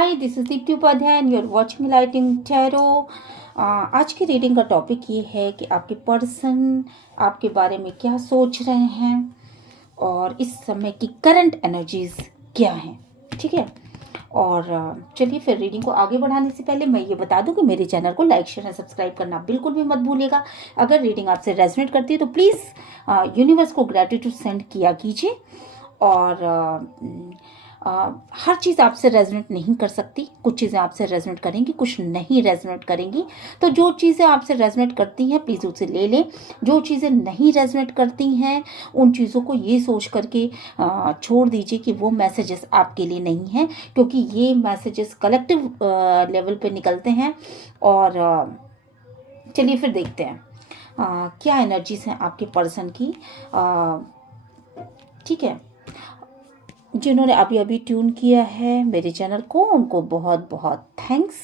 Hi, this is Deepti Upadhyay and you are watching lighting tarot. आज की reading का topic ये है कि आपके पर्सन आपके बारे में क्या सोच रहे हैं और इस समय की करंट एनर्जीज क्या हैं। ठीक है। और चलिए फिर रीडिंग को आगे बढ़ाने से पहले मैं ये बता दूं कि मेरे चैनल को लाइक शेयर और सब्सक्राइब करना बिल्कुल भी मत भूलिएगा। अगर रीडिंग आपसे रेजोनेट करती है तो प्लीज़ यूनिवर्स को ग्रेटिट्यूड सेंड किया कीजिए। और हर चीज़ आपसे रेजोनेट नहीं कर सकती, कुछ चीज़ें आपसे रेजोनेट करेंगी, कुछ नहीं रेजोनेट करेंगी। तो जो चीज़ें आपसे रेजोनेट करती हैं प्लीज़ उसे ले लें। जो चीज़ें नहीं रेजोनेट करती हैं उन चीज़ों को ये सोच करके छोड़ दीजिए कि वो मैसेजेस आपके लिए नहीं हैं, क्योंकि ये मैसेजेस कलेक्टिव लेवल पे निकलते हैं। और चलिए फिर देखते हैं क्या एनर्जीज हैं आपके पर्सन की। ठीक है। जिन्होंने अभी अभी ट्यून किया है मेरे चैनल को उनको बहुत बहुत थैंक्स।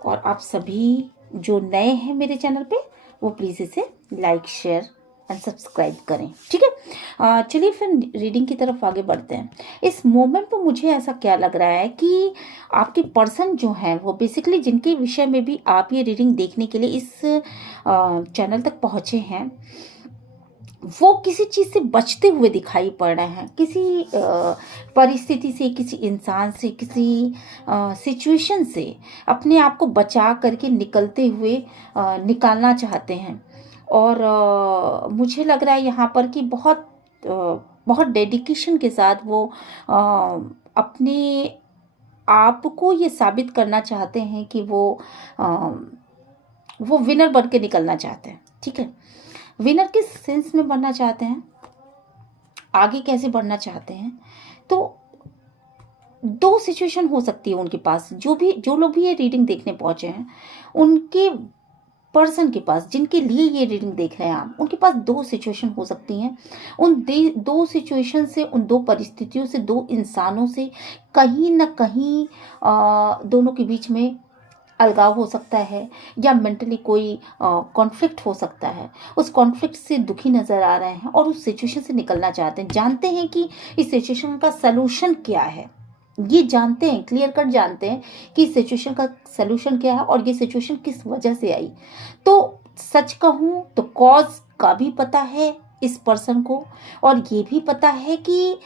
और आप सभी जो नए हैं मेरे चैनल पे वो प्लीज़ इसे लाइक शेयर एंड सब्सक्राइब करें। ठीक है। चलिए फिर रीडिंग की तरफ आगे बढ़ते हैं। इस मोमेंट पर मुझे ऐसा क्या लग रहा है कि आपके पर्सन जो हैं वो बेसिकली जिनके विषय में भी आप ये रीडिंग देखने के लिए इस चैनल तक पहुँचे हैं वो किसी चीज़ से बचते हुए दिखाई पड़ रहे हैं, किसी परिस्थिति से, किसी इंसान से, किसी सिचुएशन से अपने आप को बचा करके निकलते हुए निकालना चाहते हैं। और मुझे लग रहा है यहाँ पर कि बहुत डेडिकेशन के साथ वो अपने आप को ये साबित करना चाहते हैं कि वो विनर बन के निकलना चाहते हैं। ठीक है। विनर किस सेंस में बनना चाहते हैं, आगे कैसे बढ़ना चाहते हैं। तो दो सिचुएशन हो सकती है उनके पास। जो लोग भी ये रीडिंग देखने पहुंचे हैं उनके पर्सन के पास, जिनके लिए ये रीडिंग देख रहे हैं आप, उनके पास दो सिचुएशन हो सकती हैं। दो सिचुएशन से, उन दो परिस्थितियों से, दो इंसानों से कहीं ना कहीं दोनों के बीच में अलगाव हो सकता है या मेंटली कोई कॉन्फ्लिक्ट हो सकता है। उस कॉन्फ्लिक्ट से दुखी नज़र आ रहे हैं और उस सिचुएशन से निकलना चाहते हैं। जानते हैं कि इस सिचुएशन का सलूशन क्या है, ये जानते हैं, क्लियर कट जानते हैं कि इस सिचुएशन का सलूशन क्या है और ये सिचुएशन किस वजह से आई। तो सच कहूँ तो कॉज का भी पता है इस पर्सन को और ये भी पता है कि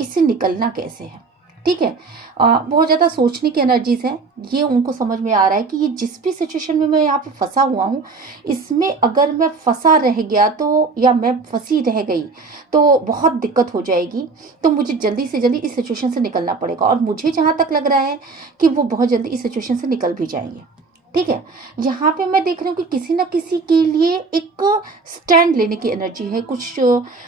इससे निकलना कैसे है। ठीक है। बहुत ज़्यादा सोचने की एनर्जीज है। ये उनको समझ में आ रहा है कि ये जिस भी सिचुएशन में मैं यहाँ पे फंसा हुआ हूँ, इसमें अगर मैं फंसा रह गया तो, या मैं फंसी रह गई तो बहुत दिक्कत हो जाएगी। तो मुझे जल्दी से जल्दी इस सिचुएशन से निकलना पड़ेगा और मुझे जहाँ तक लग रहा है कि वो बहुत जल्दी इस सिचुएशन से निकल भी जाएंगे। ठीक है। यहाँ पे मैं देख रही हूँ कि किसी ना किसी के लिए एक स्टैंड लेने की एनर्जी है, कुछ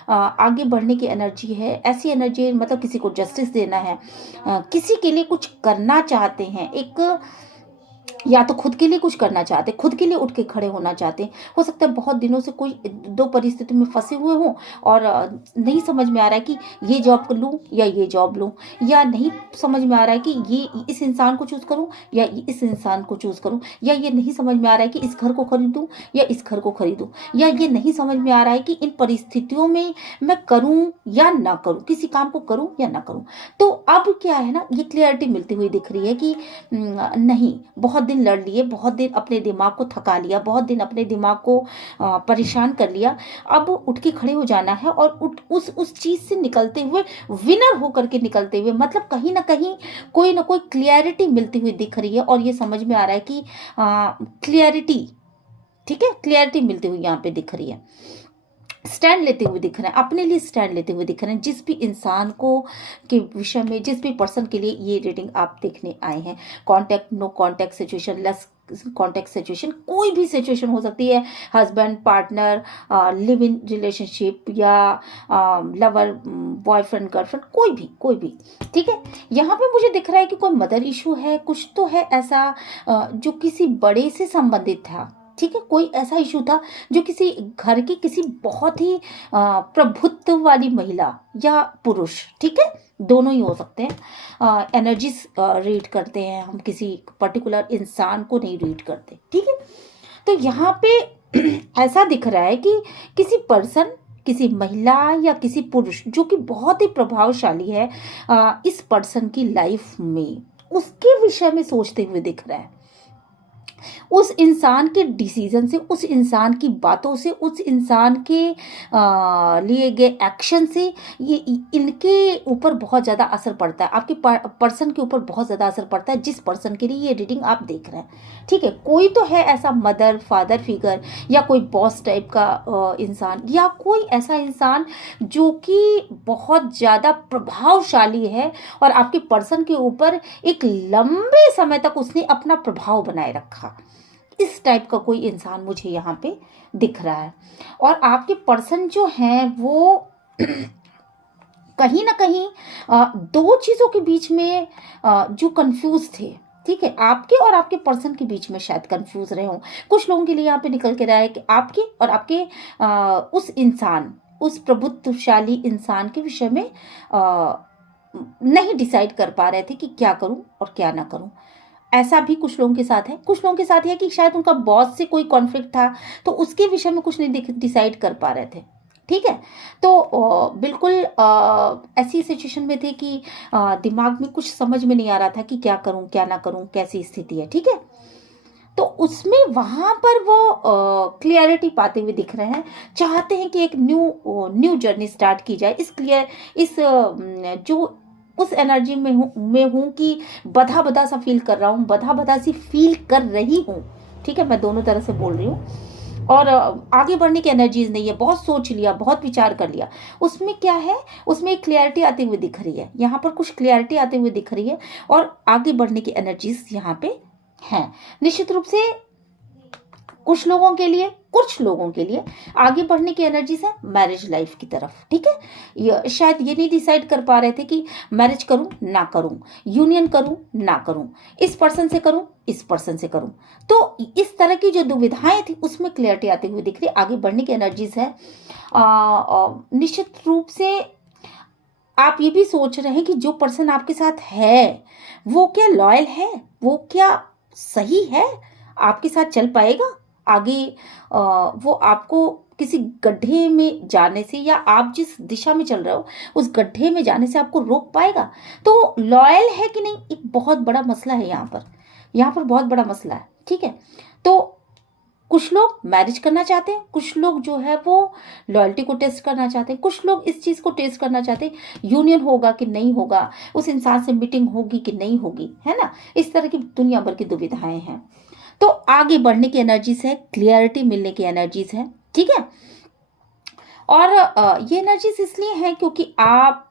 आगे बढ़ने की एनर्जी है। ऐसी एनर्जी मतलब किसी को जस्टिस देना है, किसी के लिए कुछ करना चाहते हैं, एक या तो खुद के लिए कुछ करना चाहते, खुद के लिए उठ के खड़े होना चाहते हैं। हो सकता है बहुत दिनों से कोई दो परिस्थिति में फंसे हुए हों और नहीं समझ में आ रहा है कि ये जॉब लूँ या ये जॉब लूँ, या नहीं समझ में आ रहा है कि ये इस इंसान को चूज़ करूँ या इस इंसान को चूज़ करूँ, या ये नहीं समझ में आ रहा है कि इस घर को खरीदूँ या इस घर को खरीदूँ, या ये नहीं समझ में आ रहा है कि इन परिस्थितियों में मैं करूँ या ना करूँ, किसी काम को करूँ या ना करूँ। तो अब क्या है ना, ये क्लियरिटी मिलती हुई दिख रही है कि नहीं, बहुत दिन लड़ लिए, बहुत दिन अपने दिमाग को थका लिया, बहुत दिन अपने दिमाग को परेशान कर लिया। अब उठ के खड़े हो जाना है और उस चीज़ से निकलते हुए, विनर होकर के निकलते हुए, मतलब कहीं ना कहीं कोई ना कोई क्लियरिटी मिलती हुई दिख रही है। और ये समझ में आ रहा है कि क्लियरिटी, ठीक है, क्लियरिटी मिलती हुई यहाँ पे दिख रही है। स्टैंड लेते हुए दिख रहे हैं, अपने लिए स्टैंड लेते हुए दिख रहे हैं। जिस भी इंसान को के विषय में, जिस भी पर्सन के लिए ये रीडिंग आप देखने आए हैं, contact, no contact situation, less contact situation, कोई भी सिचुएशन हो सकती है, husband, partner, live in relationship या लवर, बॉयफ्रेंड, गर्लफ्रेंड, कोई भी। ठीक है। यहाँ पे मुझे दिख रहा है कि कोई मदर इशू है, कुछ तो है ऐसा जो किसी बड़े से संबंधित था। ठीक है। कोई ऐसा इशू था जो किसी घर की किसी बहुत ही प्रभुत्व वाली महिला या पुरुष, ठीक है, दोनों ही हो सकते हैं। एनर्जीज रीड करते हैं हम, किसी पर्टिकुलर इंसान को नहीं रीड करते। ठीक है। तो यहाँ पे ऐसा दिख रहा है कि किसी पर्सन किसी महिला या किसी पुरुष जो कि बहुत ही प्रभावशाली है इस पर्सन की लाइफ में, उसके विषय में सोचते हुए दिख रहा है। उस इंसान के डिसीजन से, उस इंसान की बातों से, उस इंसान के लिए गए एक्शन से ये इनके ऊपर बहुत ज़्यादा असर पड़ता है, आपके पर्सन के ऊपर बहुत ज़्यादा असर पड़ता है, जिस पर्सन के लिए ये रीडिंग आप देख रहे हैं। ठीक है, कोई तो है ऐसा मदर फादर फिगर या कोई बॉस टाइप का इंसान, या कोई ऐसा इंसान जो कि बहुत ज़्यादा प्रभावशाली है और आपके पर्सन के ऊपर एक लंबे समय तक उसने अपना प्रभाव बनाए रखा। इस टाइप का कोई इंसान मुझे यहाँ पे दिख रहा है। और आपके पर्सन जो हैं वो कहीं ना कहीं दो चीज़ों के बीच में जो कंफ्यूज थे। ठीक है, आपके और आपके पर्सन के बीच में शायद कंफ्यूज रहे हों। कुछ लोगों के लिए यहाँ पे निकल के रहा है कि आपके और आपके उस इंसान, उस प्रभुत्वशाली इंसान के विषय में नहीं डिसाइड कर पा रहे थे कि क्या करूं और क्या ना करूं। ऐसा भी कुछ लोगों के साथ है। कुछ लोगों के साथ है कि शायद उनका बॉस से कोई कॉन्फ्लिक्ट था तो उसके विषय में कुछ नहीं डिसाइड कर पा रहे थे। ठीक है, तो बिल्कुल ऐसी सिचुएशन में थे कि दिमाग में कुछ समझ में नहीं आ रहा था कि क्या करूं क्या ना करूं, कैसी स्थिति है। ठीक है, तो उसमें वहाँ पर वो क्लियरिटी पाते हुए दिख रहे हैं, चाहते हैं कि एक न्यू जर्नी स्टार्ट की जाए। इस जो उस एनर्जी में हूँ कि बधा बधा सा फील कर रहा हूँ, बधा बधा सी फील कर रही हूँ। ठीक है, मैं दोनों तरह से बोल रही हूँ। और आगे बढ़ने की एनर्जीज नहीं है, बहुत सोच लिया, बहुत विचार कर लिया। उसमें क्या है, उसमें एक क्लियरिटी आती हुई दिख रही है, यहाँ पर कुछ क्लियरिटी आती हुई दिख रही है और आगे बढ़ने की एनर्जीज यहाँ पे हैं। निश्चित रूप से कुछ लोगों के लिए आगे बढ़ने की एनर्जीज है मैरिज लाइफ की तरफ। ठीक है, शायद ये नहीं डिसाइड कर पा रहे थे कि मैरिज करूं ना करूं, यूनियन करूं ना करूं, इस पर्सन से करूं इस पर्सन से करूं। तो इस तरह की जो दुविधाएं थी उसमें क्लियरिटी आती हुई दिख रही, आगे बढ़ने की एनर्जीज है। निश्चित रूप से आप ये भी सोच रहे हैं कि जो पर्सन आपके साथ है वो क्या लॉयल है, वो क्या सही है, आपके साथ चल पाएगा आगे। वो आपको किसी गड्ढे में जाने से या आप जिस दिशा में चल रहे हो उस गड्ढे में जाने से आपको रोक पाएगा। तो लॉयल है कि नहीं, एक बहुत बड़ा मसला है यहाँ पर बहुत बड़ा मसला है। ठीक है, तो कुछ लोग मैरिज करना चाहते हैं, कुछ लोग जो है वो लॉयल्टी को टेस्ट करना चाहते हैं, कुछ लोग इस चीज़ को टेस्ट करना चाहते हैं यूनियन होगा कि नहीं होगा, उस इंसान से मीटिंग होगी कि नहीं होगी, है ना। इस तरह की दुनिया भर की दुविधाएं हैं। तो आगे बढ़ने की एनर्जीज है, क्लियरिटी मिलने की एनर्जीज है। ठीक है, और ये एनर्जीज इसलिए हैं क्योंकि आप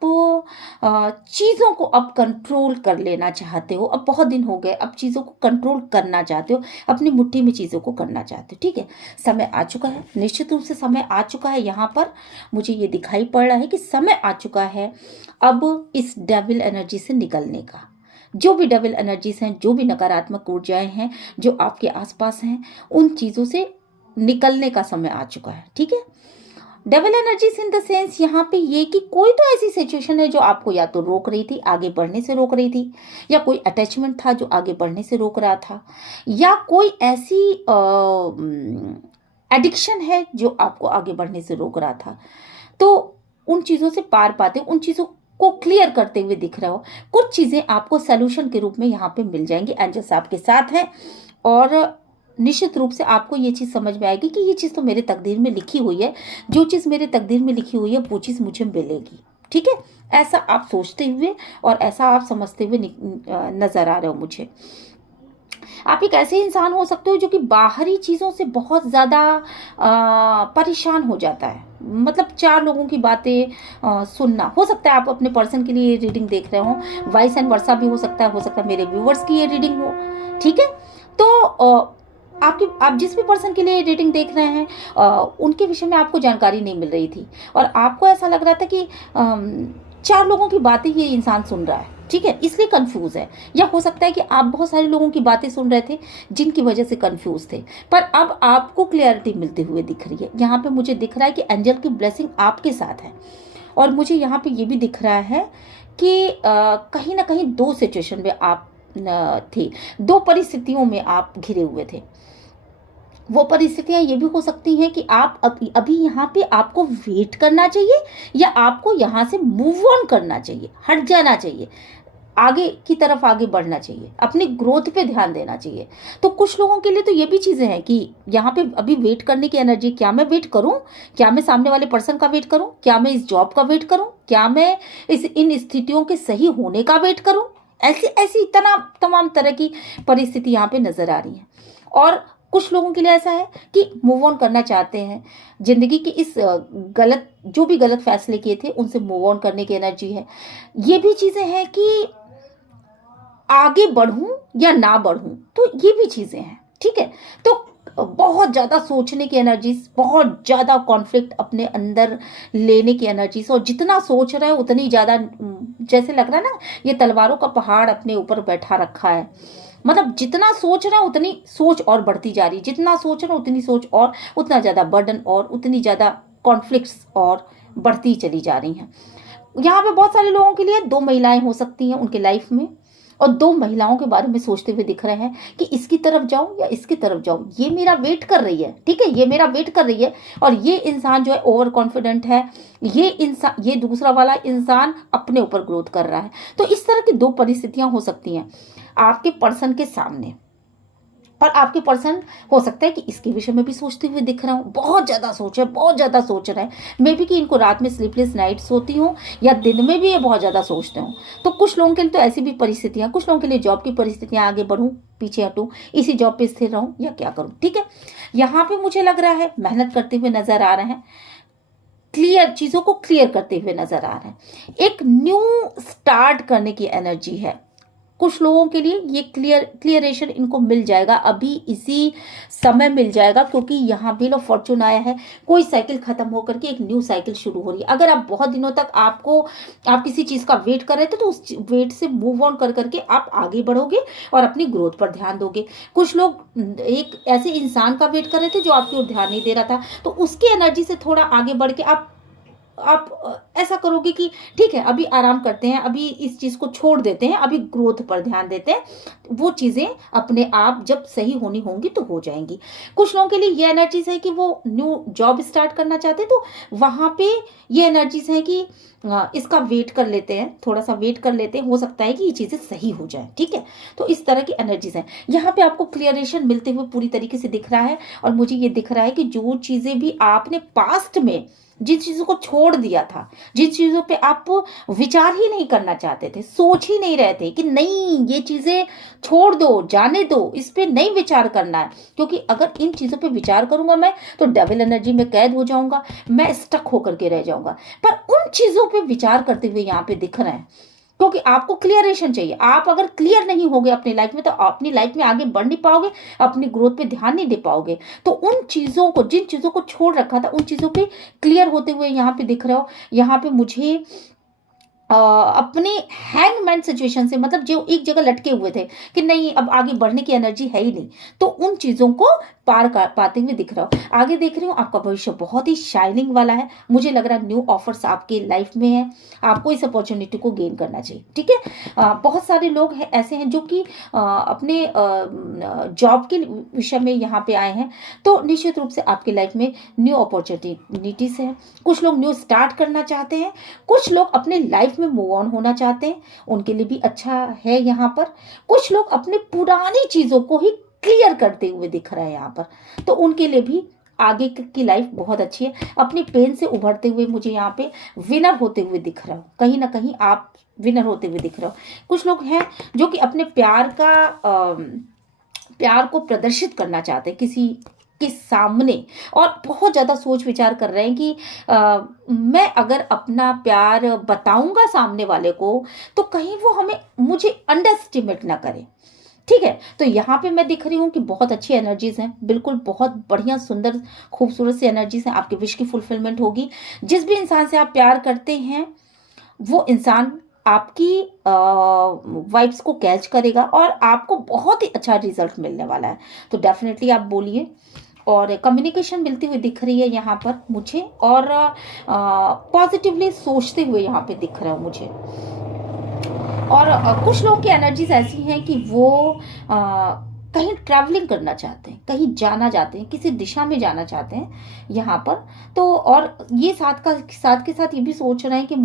चीज़ों को अब कंट्रोल कर लेना चाहते हो। अब बहुत दिन हो गए, अब चीज़ों को कंट्रोल करना चाहते हो, अपनी मुट्ठी में चीज़ों को करना चाहते हो। ठीक है, समय आ चुका है, निश्चित रूप से समय आ चुका है। यहाँ पर मुझे ये दिखाई पड़ रहा है कि समय आ चुका है अब इस डेविल एनर्जी से निकलने का। जो भी डेविल एनर्जीज हैं, जो भी नकारात्मक ऊर्जाएं हैं जो आपके आसपास हैं, उन चीज़ों से निकलने का समय आ चुका है। ठीक है, devil energies in the sense यहाँ पे ये कि कोई तो ऐसी सिचुएशन है जो आपको या तो रोक रही थी, आगे बढ़ने से रोक रही थी, या कोई अटैचमेंट था जो आगे बढ़ने से रोक रहा था, या कोई ऐसी एडिक्शन है जो आपको आगे बढ़ने से रोक रहा था। तो उन चीज़ों से पार पाते, उन चीज़ों को क्लियर करते हुए दिख रहे हो। कुछ चीज़ें आपको सोल्यूशन के रूप में यहाँ पे मिल जाएंगी, एंजल्स आपके साथ हैं और निश्चित रूप से आपको ये चीज़ समझ में आएगी कि ये चीज़ तो मेरे तकदीर में लिखी हुई है, जो चीज़ मेरे तकदीर में लिखी हुई है वो चीज़ मुझे मिलेगी। ठीक है, ऐसा आप सोचते हुए और ऐसा आप समझते हुए नजर आ रहे हो मुझे। आप एक ऐसे इंसान हो सकते हो जो कि बाहरी चीज़ों से बहुत ज़्यादा परेशान हो जाता है। मतलब चार लोगों की बातें सुनना। हो सकता है आप अपने पर्सन के लिए रीडिंग देख रहे हो, वाइस एंड वर्सा भी हो सकता है मेरे व्यूवर्स की ये रीडिंग हो। ठीक है, तो आप जिस भी पर्सन के लिए रीडिंग देख रहे हैं उनके विषय में आपको जानकारी नहीं मिल रही थी और आपको ऐसा लग रहा था कि चार लोगों की बातें ये इंसान सुन रहा है। ठीक है, इसलिए कंफ्यूज है। या हो सकता है कि आप बहुत सारे लोगों की बातें सुन रहे थे जिनकी वजह से कंफ्यूज थे, पर अब आपको क्लियरिटी मिलते हुए दिख रही है। यहाँ पे मुझे दिख रहा है कि एंजल की ब्लेसिंग आपके साथ है और मुझे यहाँ पे ये भी दिख रहा है कि कहीं ना कहीं दो सिचुएशन में आप थे, दो परिस्थितियों में आप घिरे हुए थे। वो परिस्थितियां ये भी हो सकती हैं कि आप अभी यहाँ पे आपको वेट करना चाहिए या आपको यहाँ से मूव ऑन करना चाहिए, हट जाना चाहिए, आगे की तरफ आगे बढ़ना चाहिए, अपनी ग्रोथ पे ध्यान देना चाहिए। तो कुछ लोगों के लिए तो ये भी चीज़ें हैं कि यहाँ पे अभी वेट करने की एनर्जी, क्या मैं वेट करूँ, क्या मैं सामने वाले पर्सन का वेट करूँ, क्या मैं इस जॉब का वेट करूँ, क्या मैं इन स्थितियों के सही होने का वेट करूँ। ऐसी ऐसी तमाम तरह की परिस्थिति यहाँ पे नजर आ रही है। और कुछ लोगों के लिए ऐसा है कि मूव ऑन करना चाहते हैं, जिंदगी की इस गलत, जो भी गलत फैसले किए थे उनसे मूव ऑन करने की एनर्जी है। ये भी चीजें हैं कि आगे बढ़ूं या ना बढ़ूं, तो ये भी चीजें हैं, ठीक है। तो बहुत ज्यादा सोचने की एनर्जीज, बहुत ज्यादा कॉन्फ्लिक्ट अपने अंदर लेने की एनर्जीज, और जितना सोच रहे हैं उतनी ज्यादा, जैसे लग रहा है ना ये तलवारों का पहाड़ अपने ऊपर बैठा रखा है। मतलब जितना सोच रहे हैं उतनी सोच और बढ़ती जा रही है, जितना सोच रहे हैं उतनी सोच और उतना ज्यादा बर्डन और उतनी ज्यादा कॉन्फ्लिक्ट्स और बढ़ती चली जा रही हैं। यहाँ पे बहुत सारे लोगों के लिए 2 महिलाएं हो सकती हैं उनके लाइफ में, और 2 महिलाओं के बारे में सोचते हुए दिख रहे हैं कि इसकी तरफ जाऊं या इसकी तरफ जाऊं, ये मेरा वेट कर रही है, ठीक है, ये मेरा वेट कर रही है। और ये इंसान जो है ओवर कॉन्फिडेंट है, ये दूसरा वाला इंसान अपने ऊपर ग्रोथ कर रहा है। तो इस तरह की 2 परिस्थितियां हो सकती हैं आपके पर्सन के सामने। और आपके पर्सन हो सकता है कि इसके विषय में भी सोचते हुए दिख रहा हूँ, बहुत ज़्यादा सोच रहे हैं, मे बी कि इनको रात में स्लीपलेस नाइट्स होती हूँ या दिन में भी ये बहुत ज़्यादा सोचते हूँ। तो कुछ लोगों के लिए तो ऐसी भी परिस्थितियाँ, कुछ लोगों के लिए जॉब की परिस्थितियाँ, आगे बढ़ूँ पीछे हटूँ, इसी जॉब पे स्थिर रहूँ या क्या करूँ, ठीक है। यहाँ पे मुझे लग रहा है मेहनत करते हुए नजर आ रहे हैं, चीज़ों को क्लियर करते हुए नजर आ रहे हैं, एक न्यू स्टार्ट करने की एनर्जी है। कुछ लोगों के लिए ये क्लियरेशन इनको मिल जाएगा, अभी इसी समय मिल जाएगा, क्योंकि यहाँ व्हील ऑफ फॉर्चून आया है। कोई साइकिल खत्म होकर के एक न्यू साइकिल शुरू हो रही है। अगर आप बहुत दिनों तक आप किसी चीज़ का वेट कर रहे थे, तो उस वेट से मूव ऑन कर करके आप आगे बढ़ोगे और अपनी ग्रोथ पर ध्यान दोगे। कुछ लोग एक ऐसे इंसान का वेट कर रहे थे जो आपकी ओर ध्यान नहीं दे रहा था, तो उसकी एनर्जी से थोड़ा आगे बढ़ के आप ऐसा करोगे कि ठीक है, अभी आराम करते हैं, अभी इस चीज को छोड़ देते हैं, अभी ग्रोथ पर ध्यान देते हैं। वो चीजें अपने आप जब सही होनी होंगी तो हो जाएंगी। कुछ लोगों के लिए ये एनर्जीज है कि वो न्यू जॉब स्टार्ट करना चाहते हैं, तो वहां पे ये एनर्जीज है कि इसका वेट कर लेते हैं, थोड़ा सा वेट कर लेते हैं, हो सकता है कि ये चीजें सही हो जाए, ठीक है। तो इस तरह की एनर्जीज हैं। यहाँ पे आपको क्लियरेशन मिलते हुए पूरी तरीके से दिख रहा है, और मुझे ये दिख रहा है कि जो चीजें भी आपने पास्ट में, जिन चीजों को छोड़ दिया था, जिन चीजों पे आप विचार ही नहीं करना चाहते थे, सोच ही नहीं रहे थे कि नहीं ये चीजें छोड़ दो, जाने दो, इस पे नहीं विचार करना है, क्योंकि अगर इन चीजों पे विचार करूंगा मैं तो डेविल एनर्जी में कैद हो जाऊंगा, मैं स्टक होकर के रह जाऊंगा। पर उन चीजों पे विचार करते हुए यहाँ पे दिख रहे हैं, क्योंकि आपको क्लियरेशन चाहिए। आप अगर क्लियर नहीं होगे अपनी लाइफ में, तो अपनी लाइफ में आगे बढ़ नहीं पाओगे, अपनी ग्रोथ पे ध्यान नहीं दे पाओगे। तो उन चीजों को, जिन चीजों को छोड़ रखा था, उन चीजों पे क्लियर होते हुए यहाँ पे दिख रहे हो। यहाँ पे मुझे अपने हैंगमैन सिचुएशन से, मतलब जो एक जगह लटके हुए थे कि नहीं अब आगे बढ़ने की एनर्जी है ही नहीं, तो उन चीजों को पार कर पाते हुए दिख रहा हूँ। आगे देख रही हूँ आपका भविष्य बहुत ही शाइनिंग वाला है। मुझे लग रहा है न्यू ऑफर्स आपके लाइफ में है, आपको इस अपॉर्चुनिटी को गेन करना चाहिए, ठीक है। बहुत सारे लोग हैं ऐसे हैं जो कि अपने जॉब के विषय में यहाँ पे आए हैं, तो निश्चित रूप से आपकी लाइफ में न्यू अपॉर्चुनिटीज है। कुछ लोग न्यू स्टार्ट करना चाहते हैं, कुछ लोग अपने लाइफ में मूव ऑन होना चाहते हैं, उनके लिए भी अच्छा है यहाँ पर। कुछ लोग अपने पुरानी चीजों को ही क्लियर करते हुए दिख रहा है यहाँ पर, तो उनके लिए भी आगे की लाइफ बहुत अच्छी है। अपनी पेन से उभरते हुए मुझे यहाँ पे विनर होते हुए दिख रहा हो, कहीं ना कहीं आप विनर होते हुए दिख रहे हो। कुछ लोग हैं जो कि अपने प्यार को प्रदर्शित करना चाहते हैं किसी के सामने, और बहुत ज़्यादा सोच विचार कर रहे हैं कि मैं अगर अपना प्यार बताऊंगा सामने वाले को, तो कहीं वो मुझे अंडर एस्टिमेट ना करे, ठीक है। तो यहाँ पे मैं दिख रही हूँ कि बहुत अच्छी एनर्जीज हैं, बिल्कुल बहुत बढ़िया सुंदर खूबसूरत सी एनर्जीज हैं। आपकी विश की फुलफिलमेंट होगी। जिस भी इंसान से आप प्यार करते हैं, वो इंसान आपकी वाइब्स को कैच करेगा और आपको बहुत ही अच्छा रिजल्ट मिलने वाला है। तो डेफिनेटली आप बोलिए, और कम्युनिकेशन मिलती हुई दिख रही है यहाँ पर मुझे, और पॉजिटिवली सोचते हुए यहाँ पे दिख रहा है मुझे। और कुछ लोगों की एनर्जीज ऐसी हैं कि वो कहीं ट्रैवलिंग करना चाहते हैं, कहीं जाना चाहते हैं, किसी दिशा में जाना चाहते हैं यहाँ पर। तो और ये साथ के साथ ये भी सोच रहे हैं कि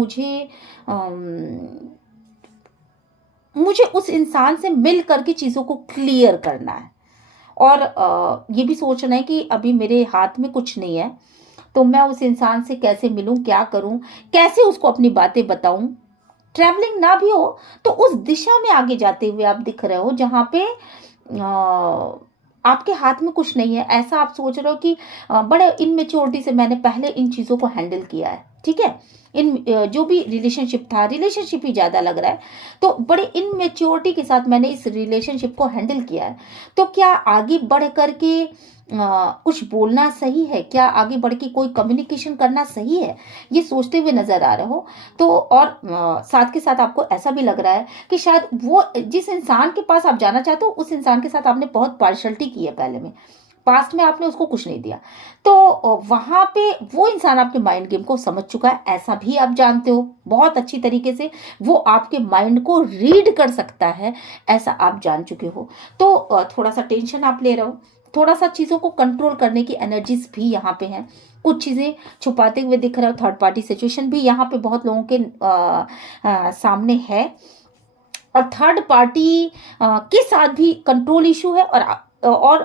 मुझे उस इंसान से मिल करके चीज़ों को क्लियर करना है। और ये भी सोच रहे हैं कि अभी मेरे हाथ में कुछ नहीं है, तो मैं उस इंसान से कैसे मिलूं, क्या करूं, कैसे उसको अपनी बातें बताऊं। ट्रैवलिंग ना भी हो तो उस दिशा में आगे जाते हुए आप दिख रहे हो जहाँ पे आपके हाथ में कुछ नहीं है। ऐसा आप सोच रहे हो कि बड़े इनमेच्योरिटी से मैंने पहले इन चीज़ों को हैंडल किया है, ठीक है। जो भी रिलेशनशिप ही ज़्यादा लग रहा है, तो बड़े इनमेच्योरिटी के साथ मैंने इस रिलेशनशिप को हैंडल किया है। तो क्या आगे बढ़ करके कुछ बोलना सही है, क्या आगे बढ़ के कोई कम्युनिकेशन करना सही है, ये सोचते हुए नजर आ रहे हो। तो और साथ के साथ आपको ऐसा भी लग रहा है कि शायद वो जिस इंसान के पास आप जाना चाहते हो उस इंसान के साथ आपने बहुत पार्शलिटी की है पहले में, पास्ट में आपने उसको कुछ नहीं दिया। तो वहां पे वो इंसान आपके माइंड गेम को समझ चुका है, ऐसा भी आप जानते हो बहुत अच्छी तरीके से। वो आपके माइंड को रीड कर सकता है, ऐसा आप जान चुके हो। तो थोड़ा सा टेंशन आप ले रहे हो, थोड़ा सा चीज़ों को कंट्रोल करने की एनर्जीज भी यहाँ पे हैं, कुछ चीज़ें छुपाते हुए दिख रहा है। थर्ड पार्टी सिचुएशन भी यहाँ पे बहुत लोगों के सामने है, और थर्ड पार्टी के साथ भी कंट्रोल इशू है, और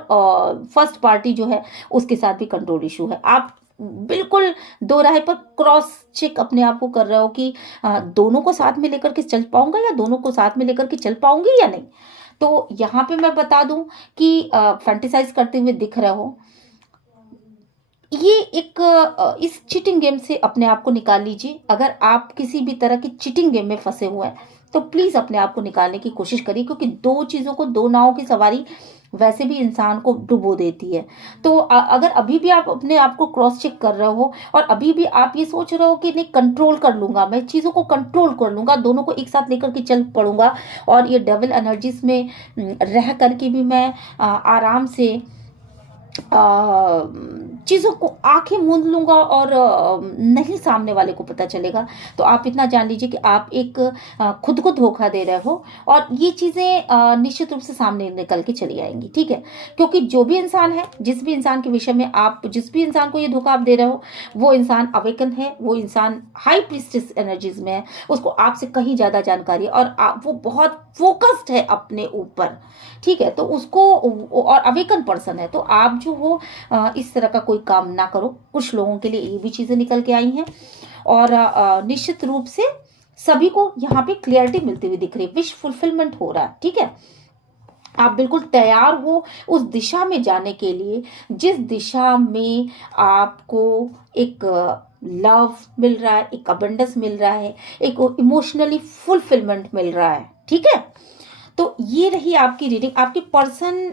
फर्स्ट पार्टी जो है उसके साथ भी कंट्रोल इशू है। आप बिल्कुल दो राह पर क्रॉस चेक अपने आप को कर रहे हो कि दोनों को साथ में लेकर के चल पाऊंगा या दोनों को साथ में लेकर के चल पाऊंगी या नहीं। तो यहाँ पे मैं बता दूं कि फैंटेसाइज करते हुए दिख रहे हो। ये इस चीटिंग गेम से अपने आप को निकाल लीजिए। अगर आप किसी भी तरह की चीटिंग गेम में फंसे हुए हैं तो प्लीज अपने आप को निकालने की कोशिश करिए, क्योंकि दो चीजों को, दो नावों की सवारी वैसे भी इंसान को डुबो देती है। तो अगर अभी भी आप अपने आप को क्रॉस चेक कर रहे हो और अभी भी आप ये सोच रहे हो कि नहीं कंट्रोल कर लूंगा, मैं चीजों को कंट्रोल कर लूंगा, दोनों को एक साथ लेकर के चल पड़ूंगा, और ये डेविल एनर्जीज में रह करके भी मैं आराम से चीज़ों को आंखें मूंद लूंगा और नहीं सामने वाले को पता चलेगा, तो आप इतना जान लीजिए कि आप एक खुद को धोखा दे रहे हो। और ये चीज़ें निश्चित रूप से सामने निकल के चली आएंगी, ठीक है। क्योंकि जो भी इंसान है, जिस भी इंसान के विषय में आप, जिस भी इंसान को ये धोखा आप दे रहे हो, वो इंसान अवेकन है, वो इंसान हाई प्रीस्टिस एनर्जीज में है, उसको आपसे कहीं ज़्यादा जानकारी है, और वो बहुत फोकस्ड है अपने ऊपर, ठीक है। तो उसको, और अवेकन पर्सन है, तो आप जो हो इस तरह का कोई काम ना करो। कुछ लोगों के लिए ये भी चीजें निकल के आई हैं, और निश्चित रूप से सभी को यहाँ पे क्लियरिटी मिलती हुई दिख रही है, विश फुलफिलमेंट हो रहा है, ठीक है। आप बिल्कुल तैयार हो उस दिशा में जाने के लिए जिस दिशा में आपको एक लव मिल रहा है, एक अबंडेंस मिल रहा है, एक इमोशनली फुलफिलमेंट मिल रहा है, ठीक है। तो ये रही आपकी रीडिंग। आपके पर्सन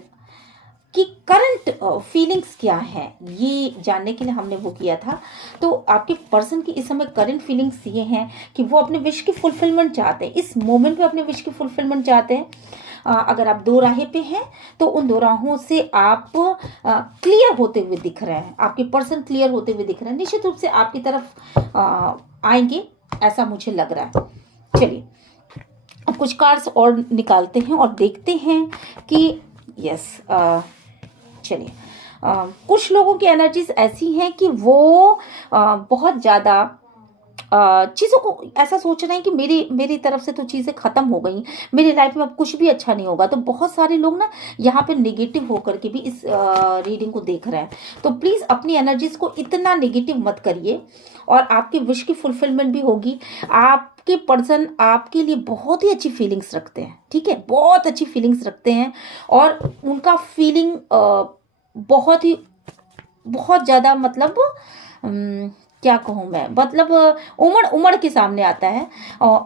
की करंट फीलिंग्स क्या है ये जानने के लिए हमने वो किया था। तो आपके पर्सन की इस समय करंट फीलिंग्स ये हैं कि वो अपने विश की फुलफिलमेंट चाहते हैं, इस मोमेंट पे अपने विश की फुलफिलमेंट चाहते हैं। अगर आप दो राहें पे हैं तो उन दो राहों से आप क्लियर होते हुए दिख रहे हैं, आपके पर्सन क्लियर होते हुए दिख रहे हैं, निश्चित रूप से आपकी तरफ आएंगे, ऐसा मुझे लग रहा है। चलिए अब कुछ कार्ड्स और निकालते हैं और देखते हैं कि यस, चलिए कुछ लोगों की एनर्जीज ऐसी हैं कि वो बहुत ज़्यादा चीज़ों को ऐसा सोच रहे हैं कि मेरी तरफ से तो चीज़ें ख़त्म हो गई, मेरी लाइफ में अब कुछ भी अच्छा नहीं होगा। तो बहुत सारे लोग ना यहाँ पे नेगेटिव होकर के भी इस रीडिंग को देख रहे हैं। तो प्लीज़ अपनी एनर्जीज को इतना नेगेटिव मत करिए, और आपकी विश की फुलफिलमेंट भी होगी। आपके पर्सन आपके लिए बहुत ही अच्छी फीलिंग्स रखते हैं, ठीक है, बहुत अच्छी फीलिंग्स रखते हैं, और उनका फीलिंग बहुत ज़्यादा, मतलब क्या कहूँ मैं, मतलब उमड़ उमड़ के सामने आता है।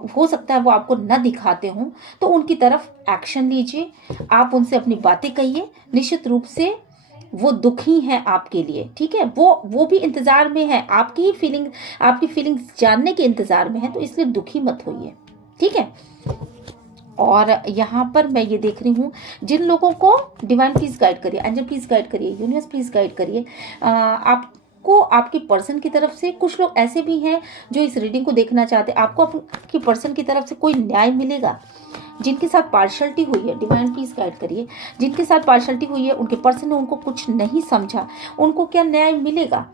हो सकता है वो आपको न दिखाते हों, तो उनकी तरफ एक्शन लीजिए, आप उनसे अपनी बातें कहिए। निश्चित रूप से वो दुखी हैं आपके लिए, ठीक है, वो भी इंतज़ार में है, आपकी फीलिंग्स जानने के इंतज़ार में है, तो इसलिए दुखी मत होइए, ठीक है। और यहाँ पर मैं ये देख रही हूँ जिन लोगों को डिवाइन प्लीज गाइड करिए, एंजल प्लीज गाइड करिए, यूनिवर्स प्लीज गाइड करिए। आप आपको आपके पर्सन की तरफ से, कुछ लोग ऐसे भी हैं जो इस रीडिंग को देखना चाहते हैं, आपको आपके पर्सन की तरफ से कोई न्याय मिलेगा। जिनके साथ पार्शलिटी हुई है, डिवाइन प्लीज गाइड करिए, जिनके साथ पार्शलिटी हुई है, उनके पर्सन ने उनको कुछ नहीं समझा, उनको क्या न्याय मिलेगा।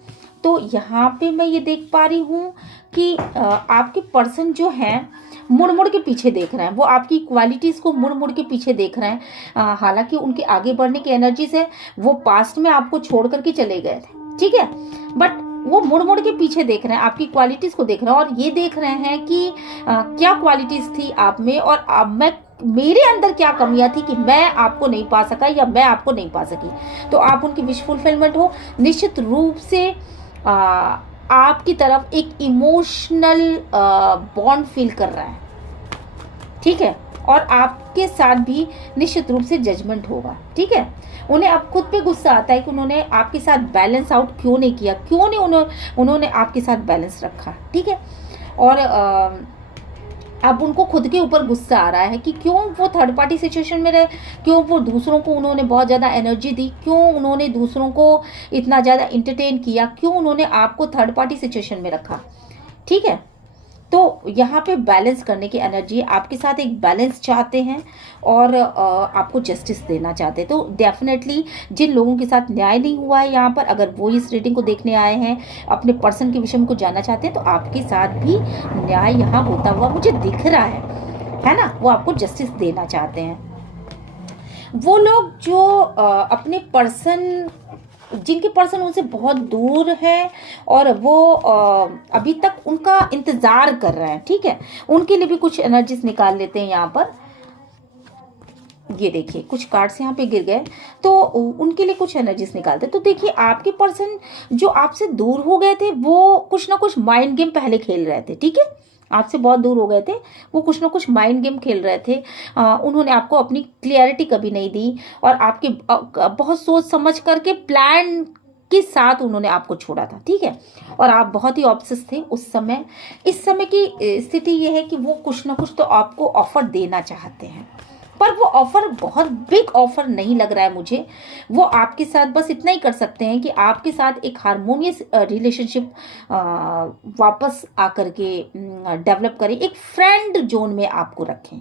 तो यहाँ पे मैं ये देख पा रही हूँ कि आपके पर्सन जो हैं मुड़ मुड़ के पीछे देख रहे हैं, वो आपकी क्वालिटीज़ को मुड़ मुड़ के पीछे देख रहे हैं। हालांकि उनके आगे बढ़ने की एनर्जीज है, वो पास्ट में आपको छोड़ करके चले गए थे, ठीक है, बट वो मुड़ मुड़ के पीछे देख रहे हैं, आपकी क्वालिटीज़ को देख रहे हैं, और ये देख रहे हैं कि क्या क्वालिटीज़ थी आप में, और मैं मेरे अंदर क्या कमियां थी कि मैं आपको नहीं पा सका या मैं आपको नहीं पा सकी। तो आप उनकी विश फुलफिलमेंट हो। निश्चित रूप से आपकी तरफ एक इमोशनल बॉन्ड फील कर रहा है, ठीक है, और आपके साथ भी निश्चित रूप से जजमेंट होगा, ठीक है। उन्हें अब खुद पे गुस्सा आता है कि उन्होंने आपके साथ बैलेंस आउट क्यों नहीं किया, क्यों नहीं उन्होंने आपके साथ बैलेंस रखा, ठीक है। और अब उनको खुद के ऊपर गुस्सा आ रहा है कि क्यों वो थर्ड पार्टी सिचुएशन में रहे, क्यों वो दूसरों को उन्होंने बहुत ज़्यादा एनर्जी दी, क्यों उन्होंने दूसरों को इतना ज़्यादा इंटरटेन किया, क्यों उन्होंने आपको थर्ड पार्टी सिचुएशन में रखा, ठीक है। तो यहाँ पे बैलेंस करने की एनर्जी, आपके साथ एक बैलेंस चाहते हैं और आपको जस्टिस देना चाहते हैं। तो डेफिनेटली जिन लोगों के साथ न्याय नहीं हुआ है यहाँ पर, अगर वो इस रीडिंग को देखने आए हैं, अपने पर्सन के विषय में कुछ जानना चाहते हैं, तो आपके साथ भी न्याय यहाँ होता हुआ मुझे दिख रहा है ना। वो आपको जस्टिस देना चाहते हैं। वो लोग जो अपने पर्सन, जिनके पर्सन उनसे बहुत दूर है और वो अभी तक उनका इंतज़ार कर रहे हैं, ठीक है, उनके लिए भी कुछ एनर्जीज निकाल लेते हैं यहाँ पर। ये देखिए कुछ कार्ड्स यहाँ पे गिर गए, तो उनके लिए कुछ एनर्जीज निकालते हैं। तो देखिए आपके पर्सन जो आपसे दूर हो गए थे, वो कुछ ना कुछ माइंड गेम पहले खेल रहे थे, ठीक है, आपसे बहुत दूर हो गए थे, वो कुछ ना कुछ माइंड गेम खेल रहे थे। उन्होंने आपको अपनी क्लियरिटी कभी नहीं दी, और आपके बहुत सोच समझ करके प्लान के साथ उन्होंने आपको छोड़ा था, ठीक है, और आप बहुत ही ऑब्सेस थे उस समय। इस समय की स्थिति ये है कि वो कुछ ना कुछ तो आपको ऑफर देना चाहते हैं, पर वो ऑफर बहुत बिग ऑफर नहीं लग रहा है मुझे। वो आपके साथ बस इतना ही कर सकते हैं कि आपके साथ एक हारमोनियस रिलेशनशिप वापस आकर के डेवलप करें, एक फ्रेंड जोन में आपको रखें,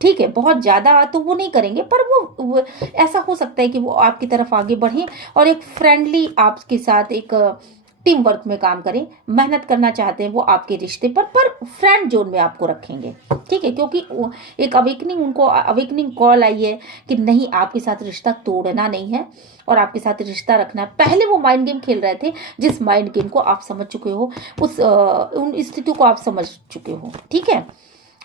ठीक है। बहुत ज़्यादा तो वो नहीं करेंगे, पर वो ऐसा हो सकता है कि वो आपकी तरफ आगे बढ़ें और एक फ्रेंडली आपके साथ एक टीम वर्क में काम करें। मेहनत करना चाहते हैं वो आपके रिश्ते पर फ्रेंड जोन में आपको रखेंगे, ठीक है, क्योंकि एक अवेकनिंग कॉल आई है कि नहीं, आपके साथ रिश्ता तोड़ना नहीं है और आपके साथ रिश्ता रखना है। पहले वो माइंड गेम खेल रहे थे, जिस माइंड गेम को आप समझ चुके हो, उन स्थितियों को आप समझ चुके हो, ठीक है।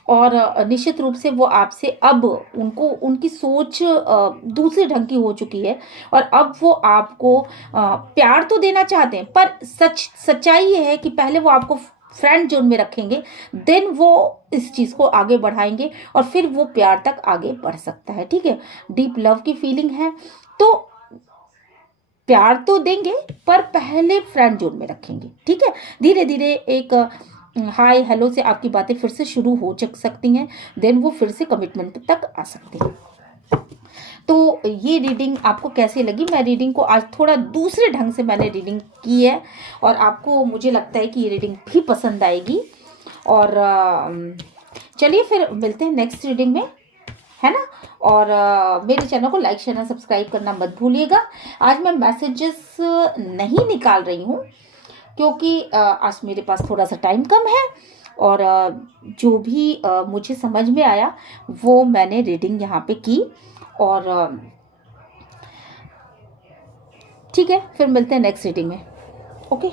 और निश्चित रूप से वो आपसे अब उनकी सोच दूसरे ढंग की हो चुकी है, और अब वो आपको प्यार तो देना चाहते हैं, पर सच्चाई ये है कि पहले वो आपको फ्रेंड जोन में रखेंगे, देन वो इस चीज़ को आगे बढ़ाएंगे और फिर वो प्यार तक आगे बढ़ सकता है, ठीक है। डीप लव की फीलिंग है, तो प्यार तो देंगे पर पहले फ्रेंड जोन में रखेंगे, ठीक है। धीरे धीरे एक हाय हेलो से आपकी बातें फिर से शुरू हो सकती हैं, देन वो फिर से कमिटमेंट तक आ सकते हैं। तो ये रीडिंग आपको कैसी लगी? मैं रीडिंग को आज थोड़ा दूसरे ढंग से मैंने रीडिंग की है, और आपको मुझे लगता है कि ये रीडिंग भी पसंद आएगी। और चलिए फिर मिलते हैं नेक्स्ट रीडिंग में, है ना। और मेरे चैनल को लाइक शेयर सब्सक्राइब करना मत भूलिएगा। आज मैं मैसेजेस नहीं निकाल रही हूँ क्योंकि आज मेरे पास थोड़ा सा टाइम कम है, और जो भी मुझे समझ में आया वो मैंने रीडिंग यहाँ पे की। और ठीक है, फिर मिलते हैं नेक्स्ट रीडिंग में। ओके।